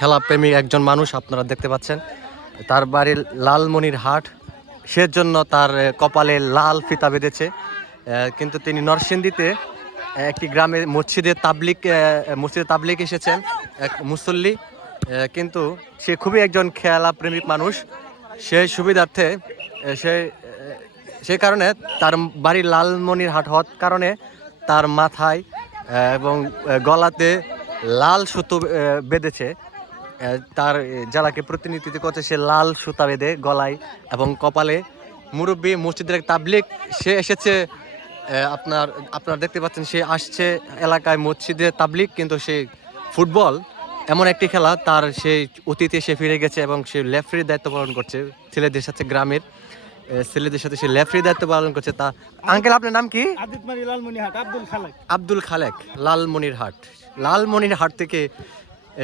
খেলাপ্রেমী একজন মানুষ, আপনারা দেখতে পাচ্ছেন। তার বাড়ি লালমনিরহাট, সেজন্য তার কপালে লাল ফিতা বেঁধেছে। কিন্তু তিনি নরসিংদীতে একটি গ্রামে মসজিদে তাবলিগ এসেছেন এক মুসল্লি, কিন্তু সে খুবই একজন খেলাপ্রেমিক মানুষ। সেই সুবিধার্থে সেই কারণে তার বাড়ি লালমনিরহাট হওয়ার কারণে তার মাথায় এবং গলাতে লাল সুতো বেঁধেছে। তার জেলাকে প্রতিনিধিত্ব করছে, সে লাল সুতা বেঁধে গলায় এবং কপালে। মুরব্বী মসজিদের তাবলিগ সে এসেছে, আপনারা দেখতে পাচ্ছেন সে আসছে এলাকায় মসজিদে তাবলিগ, কিন্তু সে ফুটবল এমন একটি খেলা, তার সেই অতীতে সে ফিরে গেছে এবং সে লেফারির দায়িত্ব পালন করছে ছেলেদের সাথে, গ্রামের ছেলেদের সাথে সে লেফারির দায়িত্ব পালন করছে। তা আঙ্কেল, আপনার নাম কি? আব্দুল খালেক, লালমনিরহাট থেকে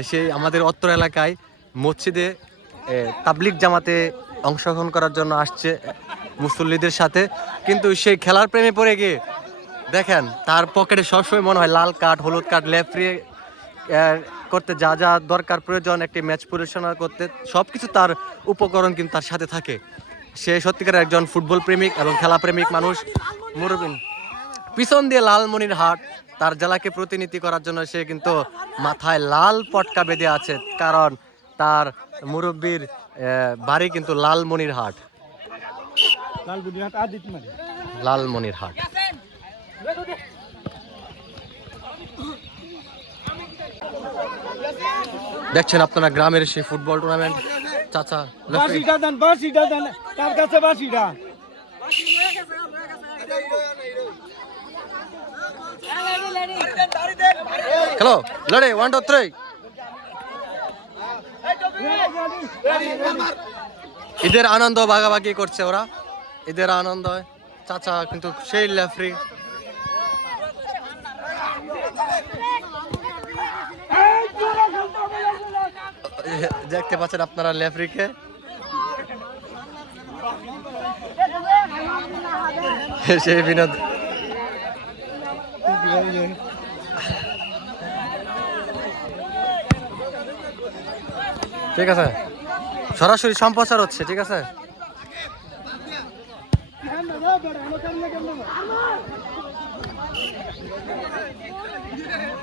সে আমাদের অত্র এলাকায় মসজিদে তাবলিগ জামাতে অংশগ্রহণ করার জন্য আসছে মুসল্লিদের সাথে। কিন্তু সেই খেলার প্রেমে পড়ে গিয়ে দেখেন তার পকেটে সবসময় মনে হয় লাল কার্ড, হলুদ কার্ড, লেফারি করতে যা যা দরকার প্রয়োজন একটি ম্যাচ পরিচালনা করতে, সব কিছু তার উপকরণ কিন্তু তার সাথে থাকে। সে সত্যিকার একজন ফুটবল প্রেমিক এবং খেলাপ্রেমিক মানুষ। মুরব্বী পিছন দিয়ে লালমনিরহাট তার জেলাকে প্রতিনিধি করার জন্য সে কিন্তু মাথায় লাল পটকা বেঁধে আছে, কারণ তার মুরব্বীর বাড়ি কিন্তু লালমনিরহাট। দেখছেন আপনারা গ্রামের সেই ফুটবল টুর্নামেন্ট। চাচা হ্যালো, লড়ে 1 2 3। ঈদের আনন্দ ভাগাভাগি করছে ওরা, ঈদের আনন্দ। চাচা কিন্তু সেই লেফারি। দেখতে পাচ্ছেন আপনারা লেফারিকে, সেই বিনোদ। ঠিক আছে, সরাসরি সম্প্রচার হচ্ছে, ঠিক আছে।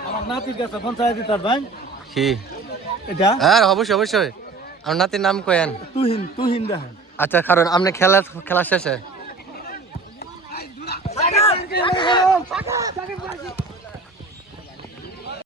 আমার নাতির কাছে পঞ্চায়েত দিতার ভাই কি এটা? হ্যাঁ, অবশ্যই অবশ্যই। আমার নাতির নাম কয়েন? তুহিন দেখেন। আচ্ছা, কারণ আপনি খেলা শেষে